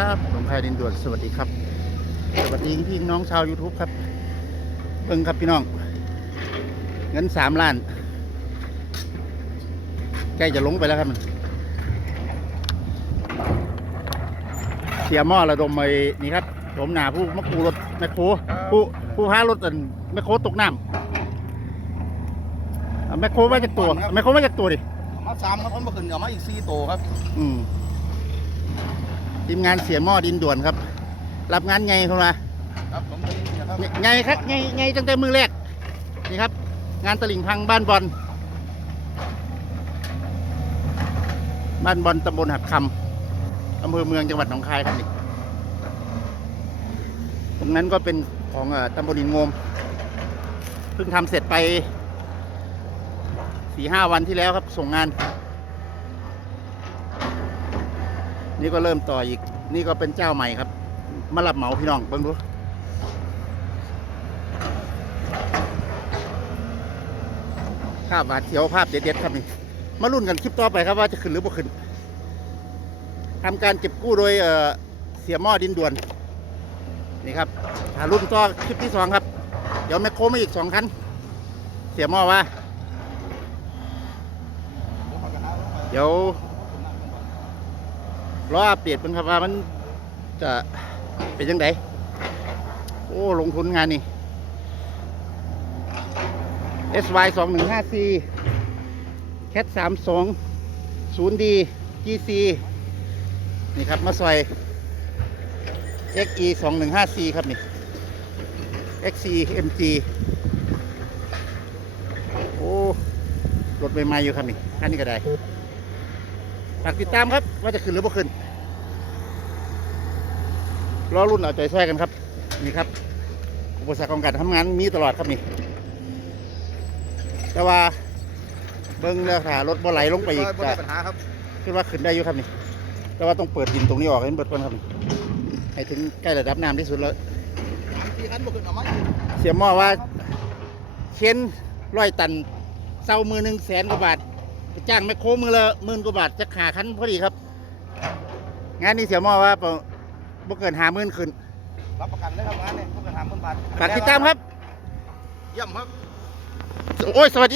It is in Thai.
ครับผมไพดินด่วนสวัสดีครับ สวัสดีพี่น้องชาว YouTube ครับเบิ่งครับพี่น้อง เงินสามล้านใกล้จะลงไปแล้วครับมันเสียหม้อระดมไปนี่ครับผมหนาผู้มักปูรถแมคโครผู้ผู้พารถอันแมคโครตกน้ำเอาแมคโครมาจากตัวแมคโครมาจากตัวดิเอามาสามครับผมมาขึ้นเอามาอีกสี่โตวครับ อืม ทีมงานเสียหม้อดินด่วนครับ รับงานไงเข้ามาครับผมจะนี่นะครับไงครับไงไงตั้งแต่มือแรกนี่ครับ งานตลิ่งพังบ้านบอลบ้านบอลตำบลหักคำอำเภอเมืองจังหวัดหนองคายครับนี่ตรงนั้นก็เป็นของเอ่อตำบลหินงมเพิ่งทำเสร็จไปสี่ห้าวันที่แล้วครับส่งงาน นี่ก็เริ่มต่ออีก นี่ก็เป็นเจ้าใหม่ครับ มารับเหมาพี่น้องเบิ่งดูภาพหวาดเสียวภาพเด็ดๆครับนี่มาลุ้นกันคลิปต่อไปครับว่าจะขึ้นหรือบ่ขึ้นทำการเก็บกู้โดยเสียหม้อดินด่วนนี่ครับถ้ารุ่นต่อคลิปที่สองครับ เดี๋ยวแมคโครมาอีกสองคันเสียหม้อว่าเดี๋ยว รออัปเดตเพิ่งครับว่ามันจะเป็นยังไงโอ้ ลงทุนงานนี่ SY 2 1 5 C CAT 3 2 0D GC นี่ครับ มาซอย XE 2 1 5 C ครับนี่ XC MG โอ้ รถใหม่ๆอยู่ครับนี่อันนี้ก็ได้ ฝากติดตามครับ ว่าจะขึ้นหรือไม่ขึ้นรอรุ่นเอาใจแท้กันครับ นี่ครับ อุปสรรคของการทำงานมีตลอดครับนี่ แต่ว่าเบิ้งแล้วถ้ารถบ่ไหลลงไปอีกบ่ก็ได้ปัญหาครับคิดว่าขึ้นได้อยู่ครับนี่ แต่ว่าต้องเปิดดินตรงนี้ออกให้มันเบิดก่อนครับนี่ให้ถึงใกล้ระดับน้ำที่สุดแล้วสามสี่คันบ่ขึ้นเอามาอีกเสียหม้อว่าเชนร้อยตันเศร้ามือหนึ่งแสนกว่าบาท ไปจ้างแมคโครมือละหมื่นกว่าบาทจะขาคันพอดีครับ งานนี้เสียหม้อว่าบ่บ่เกินหาหมื่นขึ้น รับประกันเลยครับงานนี้พวกกระทำเพิ่นบาทฝากติดตามครับ เยี่ยมครับ โอ้ย สวัสดี